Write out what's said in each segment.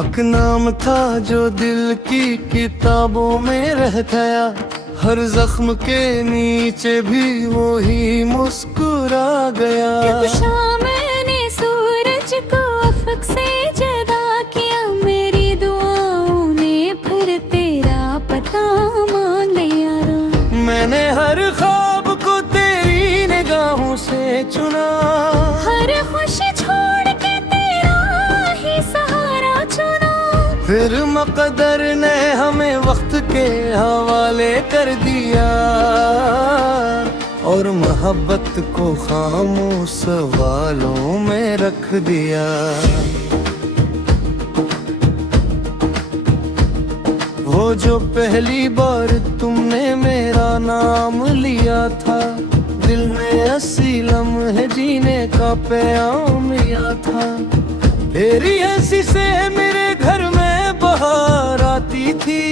एक नाम था जो दिल की किताबों में रह गया, हर जख्म के नीचे भी वो ही मुस्कुरा गया। मैंने सूरज को अफक से जुदा किया, मेरी दुआओं ने फिर तेरा पता मांग लिया। मैंने हर ख्वाब को तेरी निगाहों से चुना, हर खुशी छोड़ के तेरा ही सहारा चुना। फिर मकदर ने हमें वक्त के हवाले कर दिया, और मोहब्बत को खामोश सवालों में रख दिया। वो जो पहली बार तुमने मेरा नाम लिया था, दिल में हंसी लम्हे जीने का प्याम लिया था। तेरी हंसी से मेरे घर में बहार आती थी,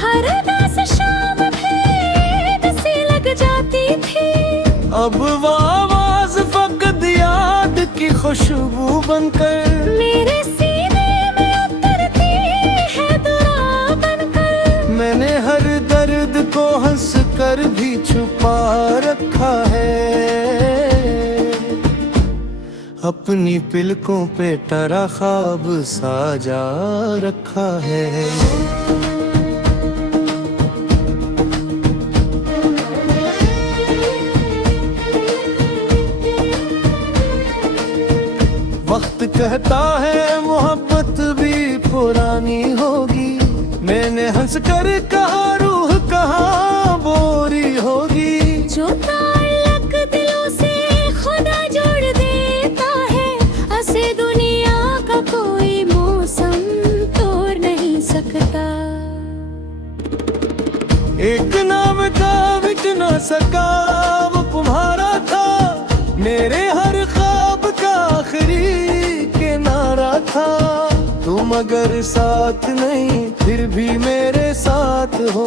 हर दस शाम भेद सी लग जाती थी। अब वो आवाज फकत याद की खुशबू बनकर मेरे सीने में उतरती है दुआ बनकर। मैंने हर दर्द को हंस कर भी छुपा रखा है, अपनी पिलकों पे टरा ख्वाब साजा रखा है। वक्त कहता है मोहब्बत भी पुरानी होगी, मैंने हंस कर कहा रूह कहाँ बोरी होगी। जो ताल्लुक दिलों से खुदा जोड़ देता है, ऐसे दुनिया का कोई मौसम तोड़ नहीं सकता। एक नाम था मिट न सका, वो तुम्हारा था, मेरे हर ख्वाब का आखिरी किनारा था। तुम अगर साथ नहीं फिर भी मेरे साथ हो,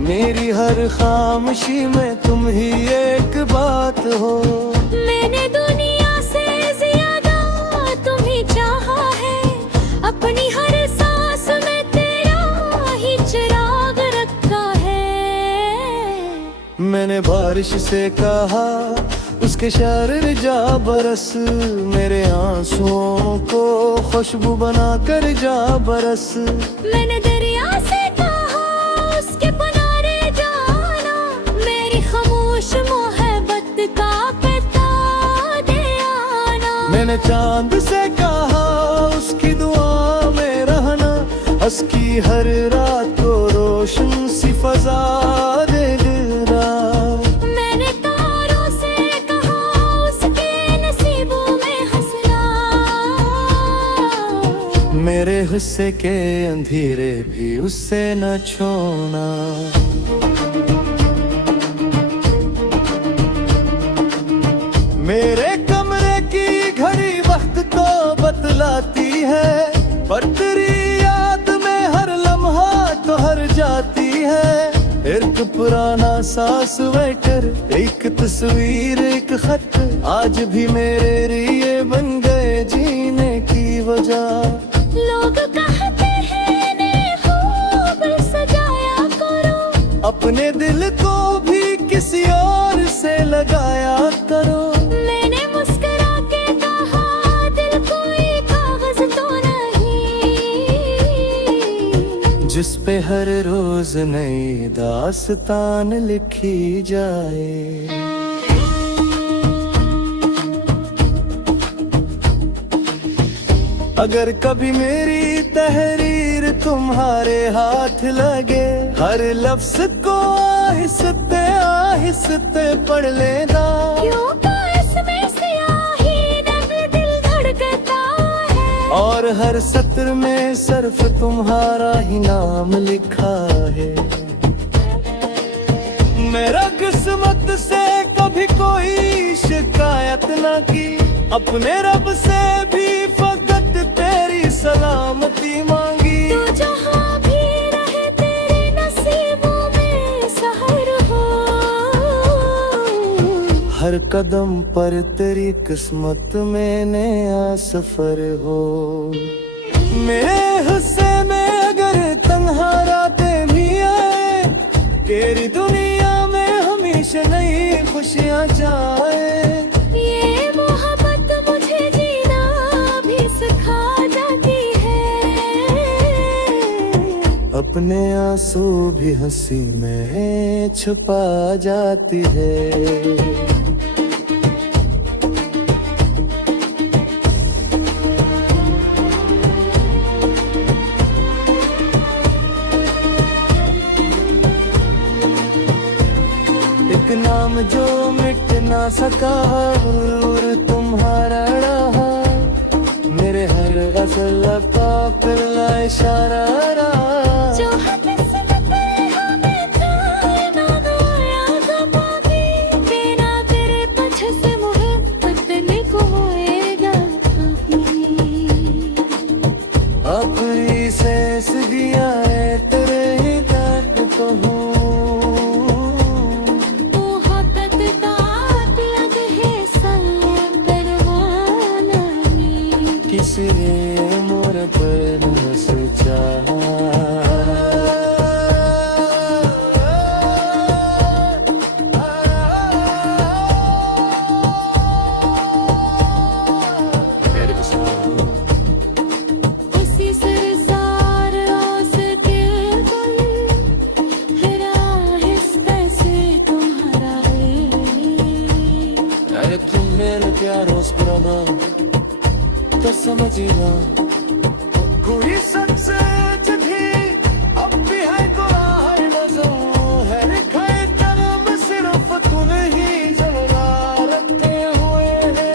मेरी हर खामोशी में तुम ही एक बात हो। मैंने दुनिया से ज्यादा तुम्हें चाहा है, अपनी हर सांस में तेरा ही चिराग रखा है। मैंने बारिश से कहा उसके शर जा बरस, मेरे आंसुओं को खुशबू बना कर जा बरस। मैंने दरिया से कहा उसके किनारे जाना, मेरी खामोश मोहब्बत का पता दे आना। मैंने चांद से कहा उसकी दुआ में रहना, उसकी हर रात को रोशन सी फजा दे देना। मैंने तारों से कहा उसके नसीबों में हंसना, मेरे हिस्से के अंधेरे भी उससे न छोड़ना। मेरे कमरे की घड़ी वक्त को बतलाती है, पर तेरी याद में हर लम्हा तो हर जाती है। एक पुराना सा स्वेटर, एक तस्वीर, एक खत, आज भी मेरे लिए बन गए जीने की वजह। लोग कहते हैं ने खूब सजाया करो, अपने दिल को भी किसी और से लगाया करो। मैंने मुस्कुरा के कहा दिल कोई कागज तो नहीं, जिस पे हर रोज नई दास्तान लिखी जाए। अगर कभी मेरी तहरीर तुम्हारे हाथ लगे, हर लफ्ज को आहिस्ते आहिस्ते पढ़ लेना। क्यों इसमें स्याही नब्ज़ दिल धड़कता है, और हर सत्र में सिर्फ तुम्हारा ही नाम लिखा है। मेरा किस्मत से कभी कोई शिकायत न की, अपने रब से भी फकत तेरी सलामती मांगी। तू जहाँ भी रहे तेरे नसीबों में सहर हो, हर कदम पर तेरी किस्मत में नया सफर हो। मेरे हिस्से में अगर तन्हा रातें भी आए, तेरी दुनिया में हमेशा नई खुशियाँ जाए। ये मोहब्बत मुझे जीना भी सिखा जाती है, अपने आंसू भी हंसी में छुपा जाती है। एक नाम जो मिट ना सका और तुम्हारा रहा, मेरे हर गज़ल का पहला इशारा रहा। जो किस्मत में हमें जाए ना गया कभी, बिना तेरे पीछे से मोहब्बत लिखोएगा अपनी सेस दिया है तेरे ही दर्द को हूँ। किसने मोर पर न सोचा, उसी सरसार आस दिल गुल, फिर आहिस्ता से तुम्हारा अरे तुम मेरे प्यारों से पुराना तो समझिए कोई सच भी अब भी है, को हर नज़र है लिखाए जन्म सिर्फ तुम्हें ही जला रखते हुए हैं।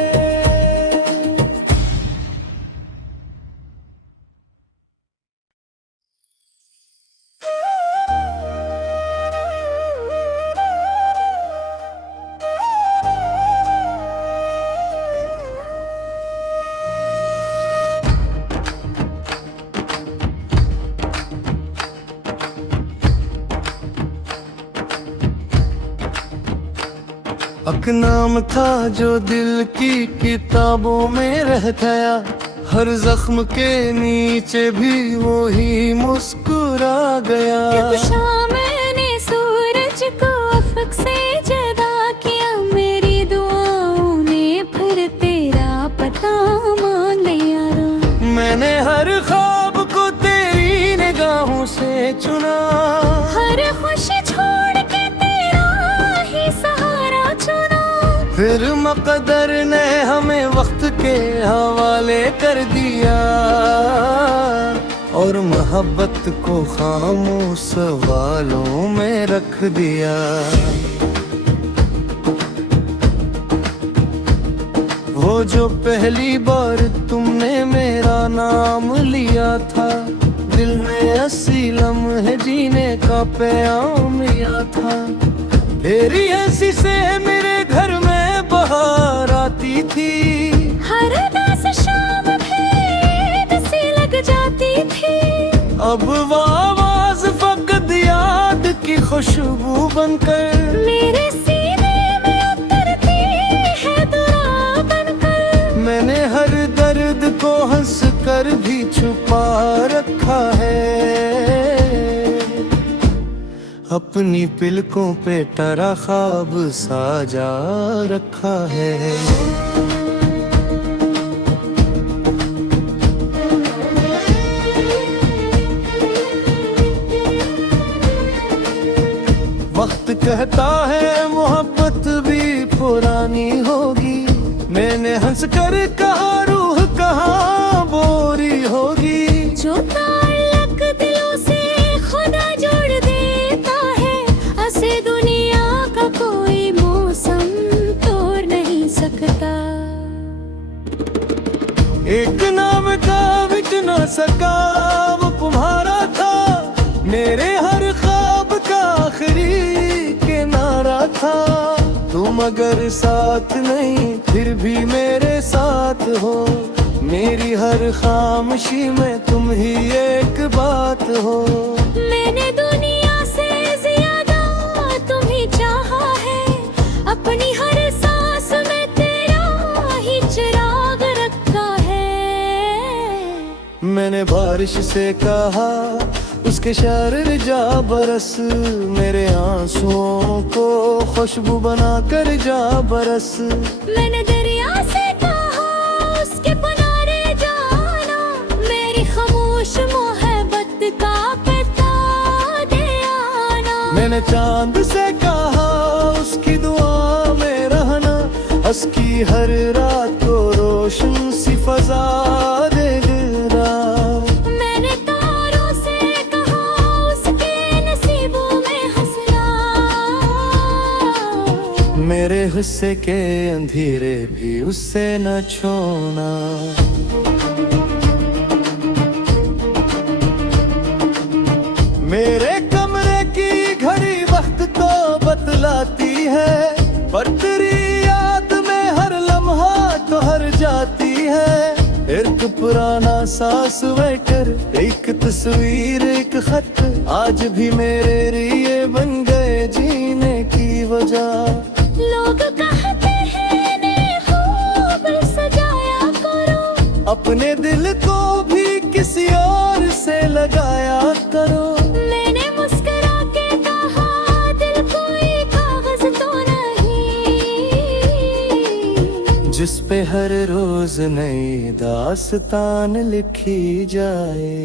एक नाम था जो दिल की किताबों में रह गया, हर जख्म के नीचे भी वो ही मुस्कुरा गया। शाम ने सूरज को अफक से जगा किया, मेरी दुआओं ने फिर तेरा पता मांग लिया। मैंने हर ख्वाब को तेरी निगाहों से चुना, हर खुशी छोड़ के तेरा ही सहारा चुना। फिर मकदर ने हमें वक्त के हवाले कर दिया, और मोहब्बत को खामोश सवालों में रख दिया। वो जो पहली बार तुमने मेरा नाम लिया था, दिल में अस्सी लम्हे जीने का प्याम लिया था। तेरी हंसी से मेरे घर में बहार आती थी, हर दास शाम भेद सी लग जाती थी। अब वो आवाज फकत याद की खुशबू बनकर मेरे सीने में उतरती है दुआ बनकर। मैंने हर दर्द को हंस कर भी छुपा रखा है, अपनी पिलकों पे टरा ख्वाब साजा रखा है। वक्त कहता है मोहब्बत भी पुरानी होगी, मैंने हंस कर कहा रूह कहाँ बोरी होगी। जो ताल्लुक दिलों से खुदा जोड़ देता है, ऐसे दुनिया का कोई मौसम तोड़ नहीं सकता। एक नाम का मिट ना सका वो तुम्हारा था, मेरे हर ख्वाब का आखिरी किनारा था। तुम अगर साथ नहीं फिर भी मेरे साथ हो, मेरी हर खामोशी में तुम ही एक बात हो। मैंने दुनिया से ज्यादा तुम्हें चाहा है, अपनी हर सांस में तेरा ही चिराग रखा है। मैंने उसने बारिश से कहा उसके शहर जा बरस, मेरे आंसुओं को खुशबू बना कर जा बरस। मैंने दरिया से कहा उसके किनारे जाना, मेरी खामोश मोहब्बत का पता दे आना। मैंने चांद से कहा उसकी दुआ में रहना, उसकी हर रात को रोशन सी फजा दे देना। मैंने तारों से कहा उसके नसीबों में हंसना, मेरे हिस्से के अंधेरे भी उससे न छोड़ना। मेरे कमरे की घड़ी वक्त तो बतलाती है, पर तेरी याद में हर लम्हा तो हर जाती है। एक पुराना सा स्वेटर, एक तस्वीर, एक खत, आज भी मेरे लिए बन गए जीने की वजह। लोग कहते हैं ने खूब सजाया करो, अपने दिल को भी किसी और से लगाया करो। मैंने मुस्कुरा के कहा दिल कोई कागज तो नहीं, जिस पे हर रोज नई दास्तान लिखी जाए।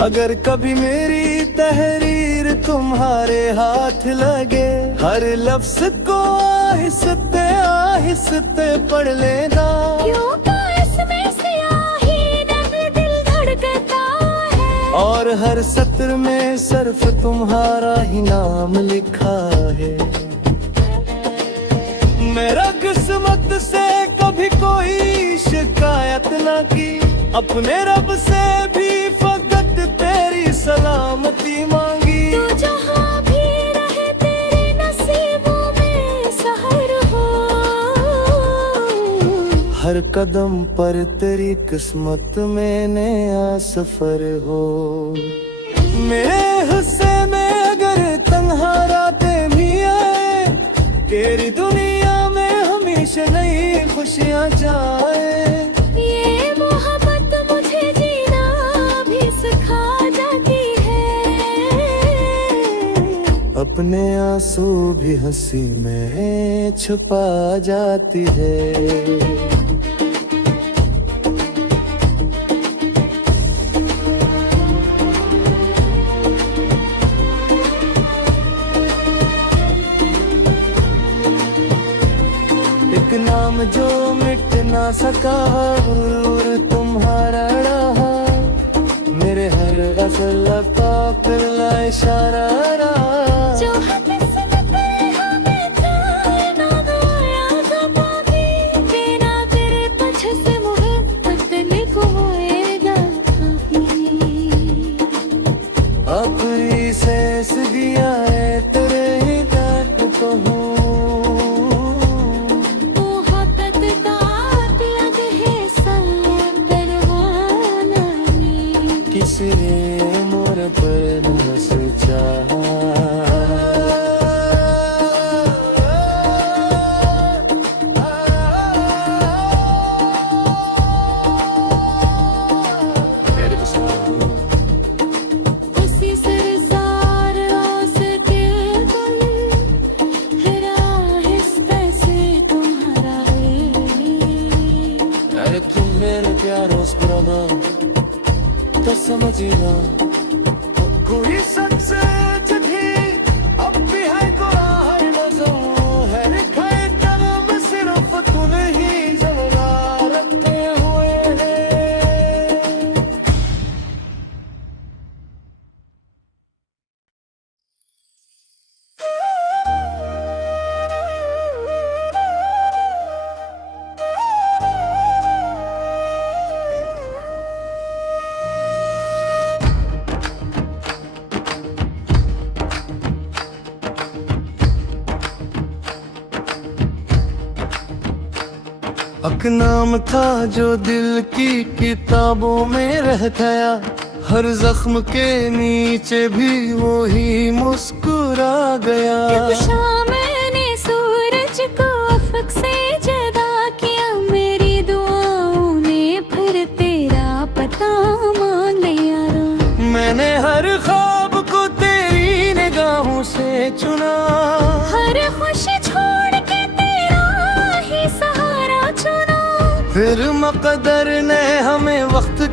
अगर कभी मेरी तहरीर तुम्हारे हाथ लगे, हर लफ्ज को आहिस्ते आहिस्ते पढ़ लेना। क्यों तो इसमें स्याही रंग दिल धड़कता है, और हर सत्र में सिर्फ तुम्हारा ही नाम लिखा है। मेरा किस्मत से कभी कोई शिकायत ना की, अपने रब से भी फकत तेरी सलामती मांगी। तू जहाँ भी रहे तेरे नसीबों में सहर हो, हर कदम पर तेरी किस्मत में नया सफर हो। मेरे हिस्से में अगर तन्हा रातें भी आए, तेरी दुनिया में हमेशा नई खुशियाँ जाए। ये मोहब्बत मुझे जीना भी सिखा जाती है, अपने आंसू भी हंसी में छुपा जाती है। एक नाम जो मिट ना सका और तुम्हारा रहा, मेरे हर गज़ल का पहला इशारा रहा। जो किस्मत में हमें था ना गया कभी, बिना तेरे पीछे से मोहब्बत निकोएगा कभी। आखिरी सांस दिया है तेरे ही डांट को हूँ, किसने मोर पर न सोचा। उसी सरसार आस दिल गुल, फिर आहिस्ते से तुम्हारा अरे तुम मेरे प्यारों से ब्रह्मा तो समझिएगा, कोई सच थी अब भी है को है नज़म है, लिखाए कलम सिर्फ तुम ही जला रखते हुए हैं। एक नाम था जो दिल की किताबों में रह गया, हर जख्म के नीचे भी वो ही मुस्कुरा गया। शाम ने सूरज को अफक से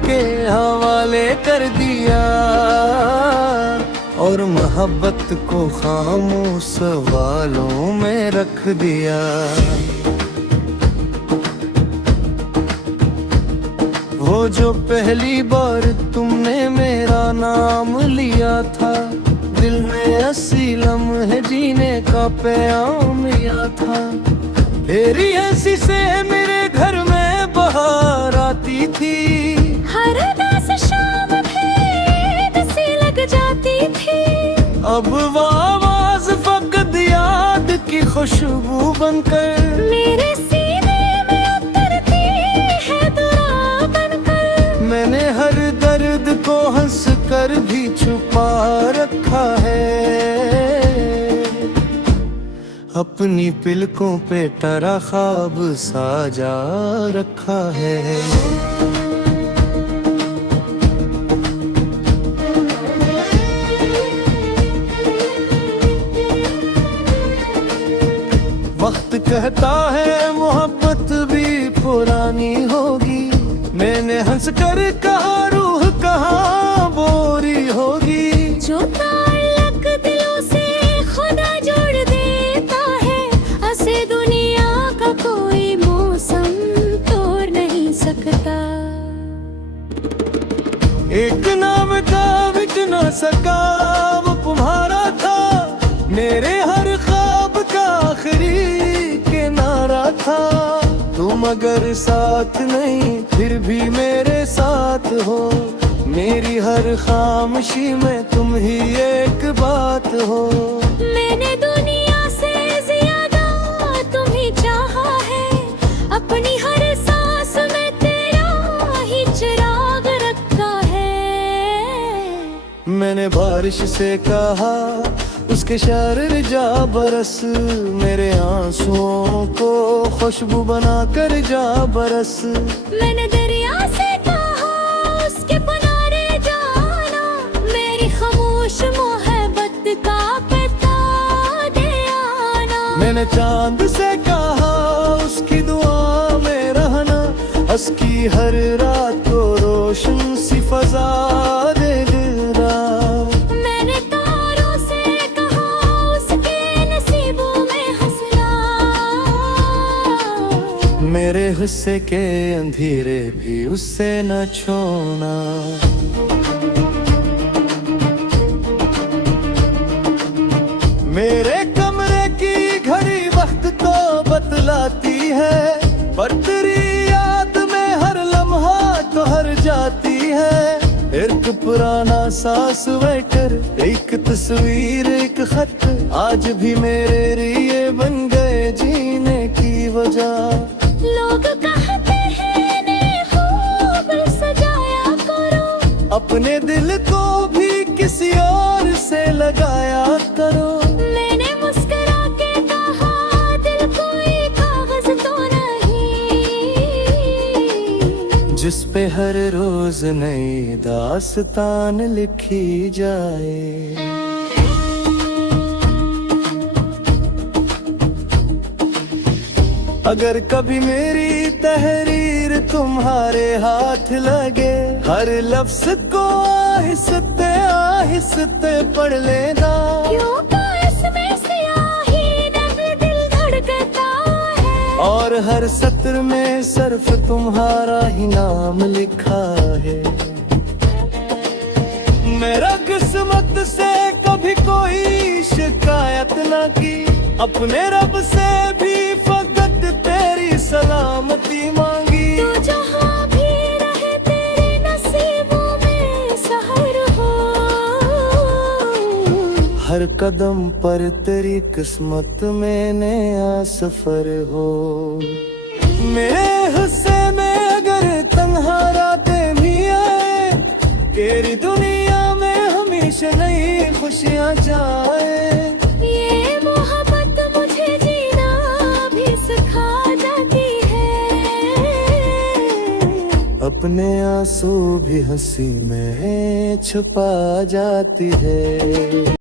के हवाले कर दिया और मोहब्बत को खामोश सवालों में रख दिया। वो जो पहली बार तुमने मेरा नाम लिया था, दिल में अस्सी लम्हे जीने का प्याम लिया था। तेरी हंसी से मेरे घर में बहार आती थी, हर दस शाम भेद सी लग जाती थी। अब वो आवाज फकत याद की खुशबू बनकर मेरे सीने में उतरती है दुआ बनकर। मैंने हर दर्द को हंस कर भी छुपा रखा है, अपनी पिलकों पे टरा ख्वाब साजा रखा है। वक्त कहता है मोहब्बत भी पुरानी होगी, मैंने हंस कर कहा रूह कहाँ बोरी होगी। जो ताल्लुक दिलों से खुदा जोड़ देता है, ऐसे दुनिया का कोई मौसम तोड़ नहीं सकता। एक नाम का मिट न सका वो तुम्हारा था, मेरे हर ख्वाब का आखिरी किनारा था। तुम अगर साथ नहीं फिर भी मेरे साथ हो, मेरी हर खामोशी में तुम ही एक बात हो। मैंने दुनिया से ज्यादा तुम्हें चाहा है, अपनी हर सांस में तेरा ही चिराग रखा है। मैंने बारिश से कहा उसके शरर जा बरस, मेरे आंसुओं को खुशबू बना कर जा बरस। मैंने दरिया से कहा उसके किनारे जाना, मेरी खामोश मोहब्बत का पता दे आना। मैंने चांद से कहा उसकी दुआ में रहना, उसकी हर रात को रोशन सी फजा दे देना। मैंने तारों से कहा उसके नसीबों में हंसना, मेरे हिस्से के अंधेरे भी उससे न छोड़ना। मेरे कमरे की घड़ी वक्त तो बतलाती है, पर तेरी याद में हर लम्हा तो हर जाती है। एक पुराना सा स्वेटर, एक तस्वीर, एक खत, आज भी मेरे लिए बन गए जीने की वजह। लोग कहते हैं ने खूब सजाया करो, अपने दिल को भी किसी और से लगाया करो। मैंने मुस्कुरा के कहा दिल कोई कागज तो नहीं, जिस पे हर रोज नई दास्तान लिखी जाए। अगर कभी मेरी तहरीर तुम्हारे हाथ लगे, हर लफ्ज को आहिस्ते आहिस्ते पढ़ लेना। क्यों का इसमें स्याही नब्ज़ दिल धड़कता है, और हर सत्र में सिर्फ तुम्हारा ही नाम लिखा है। मेरा किस्मत से कभी कोई शिकायत न की, अपने रब से भी फकत तेरी सलामती मांगी। तू जहाँ भी रहे तेरे नसीबों में सहर हो, हर कदम पर तेरी किस्मत में नया सफर हो। मेरे हिस्से में अगर तन्हा रातें भी आए, तेरी दुनिया में हमेशा नई खुशियाँ जाए। ये मोहब्बत मुझे जीना भी सिखा जाती है, अपने आंसू भी हंसी में छुपा जाती है।